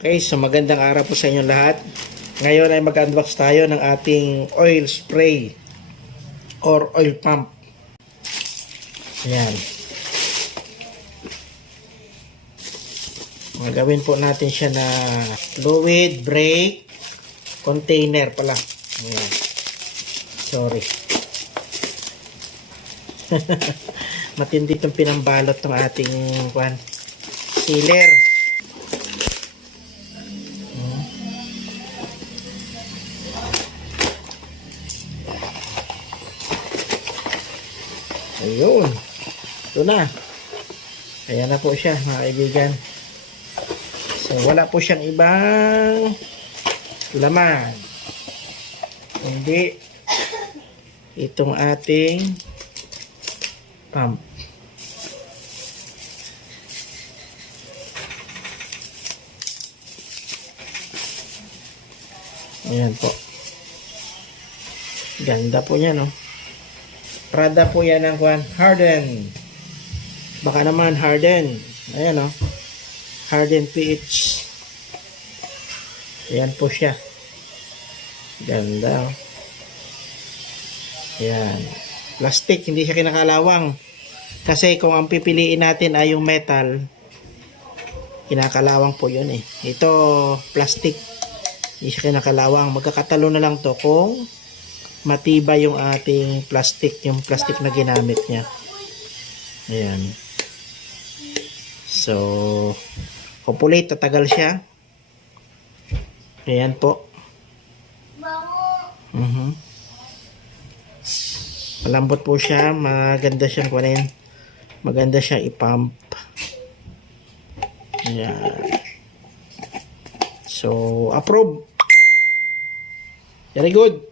Okay, so magandang araw po sa inyo lahat. Ngayon ay mag-unbox tayo ng ating oil spray or oil pump. Ayan. Magawin po natin siya na fluid brake container pala. Ayan. Sorry. Matindi itong pinambalot ng ating sealer. Ayun. Ito na. Ayan na po siya, mga kaibigan. So, wala po siyang ibang laman. Hindi itong ating pump. Ayan po. Ganda po niya, no? Prada po yan ng Harden. Baka naman Harden. Ayan, no? Harden PH. Ayan po siya. Ganda, oh. Ayan. Plastic, hindi siya kinakalawang. Kasi kung ang pipiliin natin ay yung metal, kinakalawang po yun eh. Ito, plastic. Hindi siya kinakalawang. Magkakatalo na lang to kung matibay yung ating plastic, yung plastic na ginamit niya. Ayan. So, hopefully tatagal siya. Ayan po. Malambot po siya, maganda siyang kunin. Maganda siyang i-pump. Ayan. So, approve. Very good.